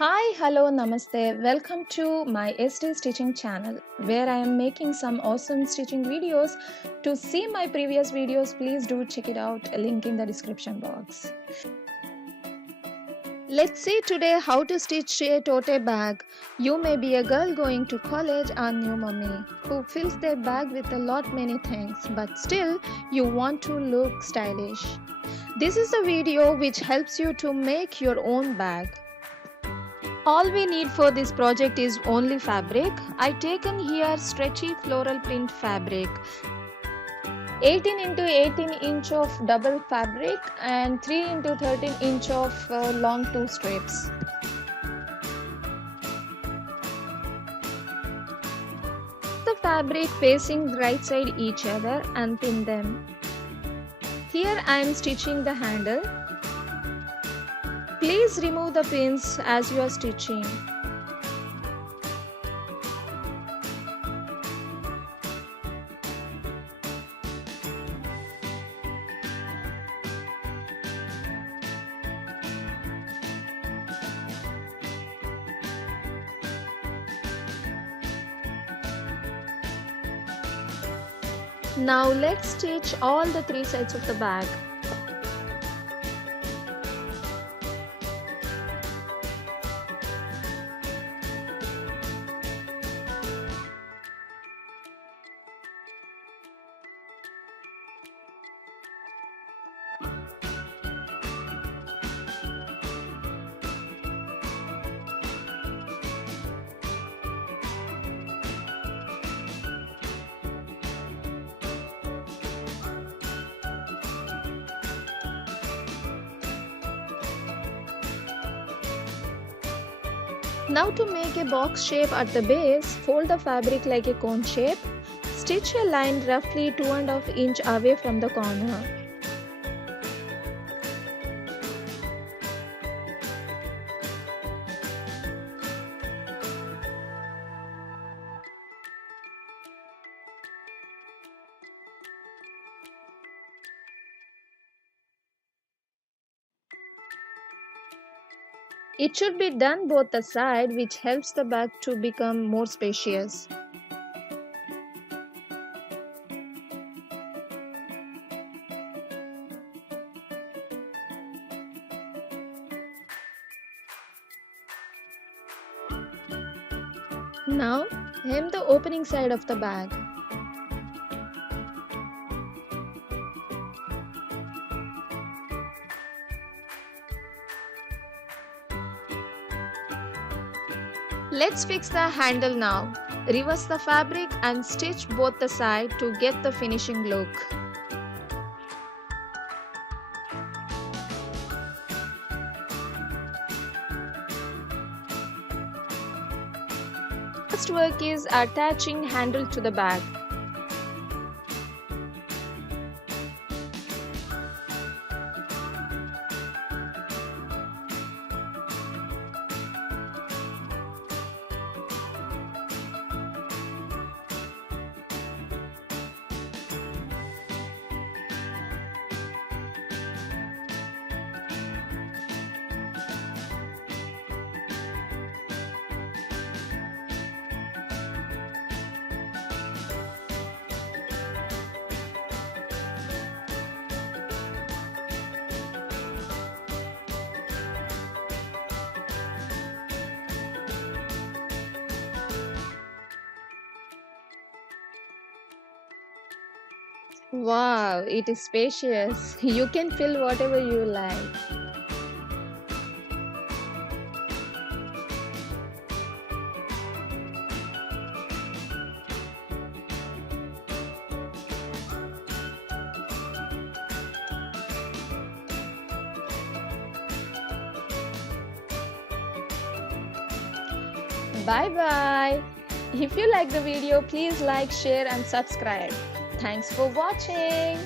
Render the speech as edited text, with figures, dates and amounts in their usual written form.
Hi, hello, namaste. Welcome to my SD stitching channel where I am making some awesome stitching videos. To see my previous videos, please do check it out. Link in the description box. Let's see today how to stitch a tote bag. You may be a girl going to college or new mommy who fills their bag with a lot many things, but still you want to look stylish. This is a video which helps you to make your own bag. All we need for this project is only fabric. I taken here stretchy floral print fabric, 18 into 18 inch of double fabric and 3 into 13 inch of long two strips. The fabric facing right side each other and pin them. Here I am stitching the handle. Please remove the pins as you are stitching. Now let's stitch all the three sides of the bag. Now to make a box shape at the base, fold the fabric like a cone shape. Stitch a line roughly 2.5 inch away from the corner. It should be done both the side, which helps the bag to become more spacious. Now, hem the opening side of the bag. Let's fix the handle now. Reverse the fabric and stitch both the sides to get the finishing look. First work is attaching handle to the bag. Wow, it is spacious. You can fill whatever you like. Bye bye. If you like the video, please like, share and subscribe. Thanks for watching.